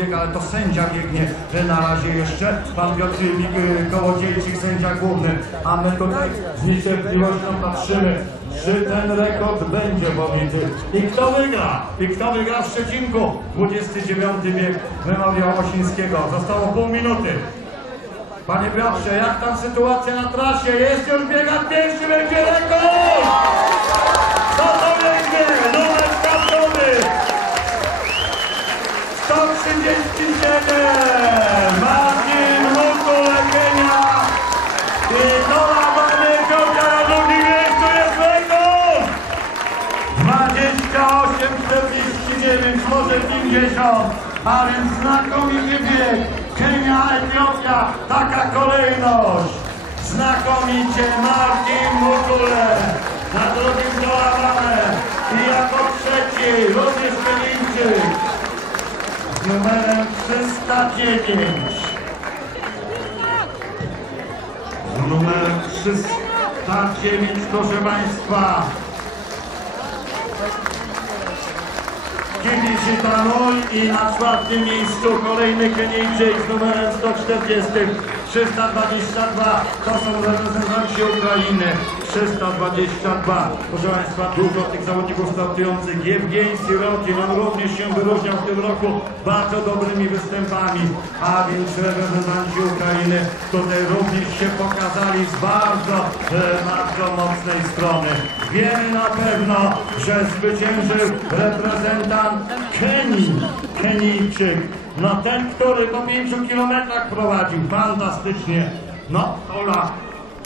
bieg, ale to sędzia biegnie na razie jeszcze. Pan Piotr Wik- Kołodziejczyk, sędzia główny. A my tutaj z niecierpliwością patrzymy, czy ten rekord będzie pobity. I kto wygra? I kto wygra w Szczecinku? 29 bieg Memoriał Osińskiego. Zostało pół minuty. Panie Piotrze, jak tam sytuacja na trasie? Jest już biegacz pierwszy, będzie rekord! 49, może 50, a więc znakomity bieg. Kenia, Etiopia, taka kolejność. Znakomicie Marcin Mukule, na drugim Dolamane i jako trzeci również Kenijczyk z numerem 309. Z numerem 309, proszę Państwa. Kibici Tanul i na czwartym miejscu kolejny Kenijczyk z numerem 140. 322 to są reprezentanci Ukrainy. 322. Proszę Państwa, dużo tych zawodników startujących. Jewgień Sirotin, on również się wyróżniał w tym roku bardzo dobrymi występami. A więc reprezentanci Ukrainy tutaj również się pokazali z bardzo, e, bardzo mocnej strony. Wiemy na pewno, że zwyciężył reprezentant Kenii, Kenijczyk. No ten, który po pięciu kilometrach prowadził, fantastycznie. No, Ola